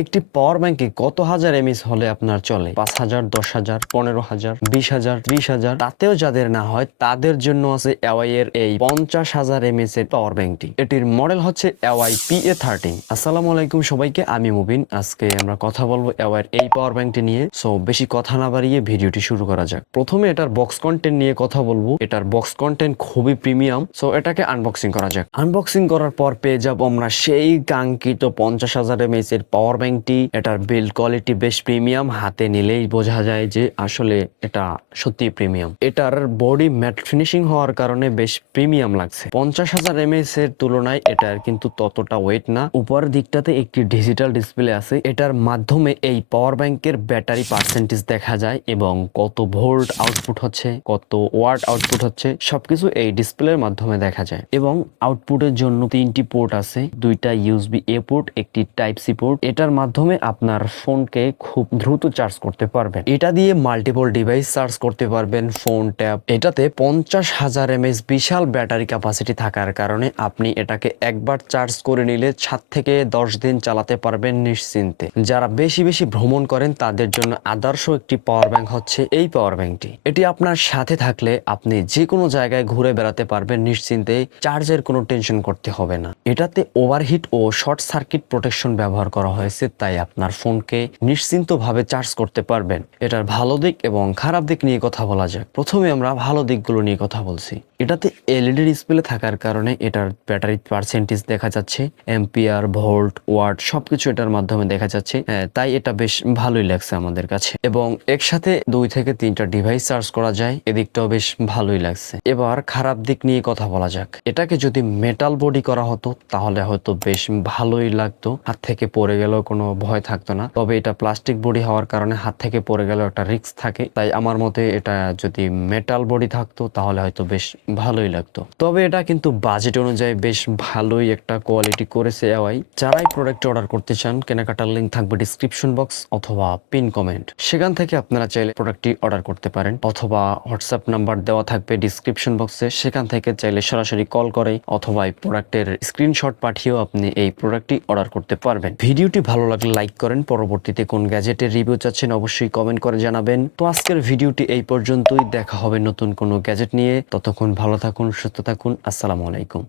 একটি পাওয়ার ব্যাংকে কত হাজার এমএস হলে আপনার চলে? 5,000, 10,000, 15,000, 20,000, 30,000, তাতেও যাদের না হয় তাদের জন্য আছে এওয়াই এর এই 50,000 এমএস এর পাওয়ার ব্যাংকটি। এটির মডেল হচ্ছে এওয়াই PA13। আসসালামু আলাইকুম সবাইকে, আমি মুবিন। আজকে আমরা কথা বলবো এওয়াই এর এই পাওয়ার ব্যাংকটি নিয়ে। সো বেশি কথা না বাড়িয়ে ভিডিওটি শুরু করা যাক। প্রথমে এটার বক্স কন্টেন্ট নিয়ে কথা বলবো। এটার বক্স কন্টেন্ট খুবই প্রিমিয়াম। সো এটাকে আনবক্সিং করা যাক। আনবক্সিং করার পর পেয়ে যাবো আমরা সেই কাঙ্ক্ষিত 50,000 এমএস এর পাওয়ার ব্যাংকটি। এটার বিল্ড কোয়ালিটি বেশ প্রিমিয়াম, হাতে নিলেই বোঝা যায় যে আসলে এটা সত্যি প্রিমিয়াম। এটার বডি ম্যাট ফিনিশিং হওয়ার কারণে বেশ প্রিমিয়াম লাগছে। 50,000 এমএস এর তুলনায় এটার কিন্তু ততটা ওয়েট না। উপরের দিকটাতে একটি ডিজিটাল ডিসপ্লে আছে, এটার মাধ্যমে এই পাওয়ার ব্যাংকের ব্যাটারি পার্সেন্টেজ দেখা যায় এবং কত ভোল্ট আউটপুট হচ্ছে, কত ওয়াট আউটপুট হচ্ছে, সবকিছু এই ডিসপ্লের মাধ্যমে দেখা যায়। এবং আউটপুটের জন্য 3টি পোর্ট আছে, 2টা USB A পোর্ট, একটি টাইপ সি পোর্ট। এটার মাধ্যমে আপনার ফোনকে খুব দ্রুত চার্জ করতে পারবেন। এটা দিয়ে মাল্টিপল ডিভাইস চার্জ করতে পারবেন, ফোন, ট্যাব। এটাতে 50,000 এমএস বিশাল ব্যাটারি ক্যাপাসিটি থাকার কারণে আপনি এটাকে একবার চার্জ করে নিলে 7 থেকে 10 দিন চালাতে পারবেন নিশ্চিন্তে। যারা বেশি বেশি ভ্রমণ করেন তাদের জন্য আদর্শ একটি পাওয়ার ব্যাংক হচ্ছে এই পাওয়ার ব্যাংকটি। এটি আপনার সাথে থাকলে আপনি যে কোনো জায়গায় ঘুরে বেড়াতে পারবেন নিশ্চিন্তে, চার্জের কোনো টেনশন করতে হবে না। এটাতে ওভারহিট ও শর্ট সার্কিট প্রোটেকশন ব্যবহার করা হয়েছে, তাই আপনার ফোনকে নিশ্চিন্তভাবে চার্জ করতে পারবেন। এটার ভালো দিক এবং খারাপ দিক নিয়ে কথা বলা যাক। প্রথমে আমরা ভালো দিকগুলো নিয়ে কথা বলছি। এটাতে এলইডি ডিসপ্লে থাকার কারণে এটার ব্যাটারি পার্সেন্টেজ দেখা যাচ্ছে, এম্পিয়ার, ভোল্ট, ওয়াট সবকিছু এটার মাধ্যমে দেখা যাচ্ছে। তাই এটা বেশ ভালোই লাগছে আমাদের কাছে। এবং একসাথে 2 থেকে 3টা ডিভাইস চার্জ করা যায়, এদিকটাও বেশ ভালোই লাগছে। এবার খারাপ দিক নিয়ে কথা বলা যাক। এটাকে যদি মেটাল বডি করা হতো তাহলে হয়তো বেশ ভালোই লাগতো, হাত থেকে পড়ে গেলেও কোনো ভয় থাকতো না। তবে এটা প্লাস্টিক বডি হওয়ার কারণে হাত থেকে পড়ে গেলেও একটা রিস্ক থাকে। তাই আমার মতে এটা যদি মেটাল বডি থাকতো তাহলে হয়তো বেশ ভালোই লাগতো। তবে এটা কিন্তু বাজেট অনুযায়ী বেশ ভালোই একটা কোয়ালিটি করেছে এওয়াই। যারাই প্রোডাক্ট অর্ডার করতে চান, কেনাকাটার লিঙ্ক থাকবে ডিসক্রিপশন বক্স অথবা পিন কমেন্ট, সেখান থেকে আপনারা চাইলে প্রোডাক্টটি অর্ডার করতে পারেন। অথবা হোয়াটসঅ্যাপ নাম্বার দেওয়া থাকবে ডিসক্রিপশন বক্সে, সেখান থেকে চাইলে সরাসরি কল করে অথবা এই প্রোডাক্টের স্ক্রিনশট পাঠিয়েও আপনি এই প্রোডাক্টটি অর্ডার করতে পারবেন। ভিডিওটি ভালো লাগলে লাইক করেন। পরবর্তীতে কোন গ্যাজেটের রিভিউ চাচ্ছেন অবশ্যই কমেন্ট করে জানাবেন। তো আজকের ভিডিওটি এই পর্যন্তই, দেখা হবে নতুন কোনো গ্যাজেট নিয়ে। ততক্ষণ ভালো থাকুন, সুস্থ থাকুন। আসসালামু আলাইকুম।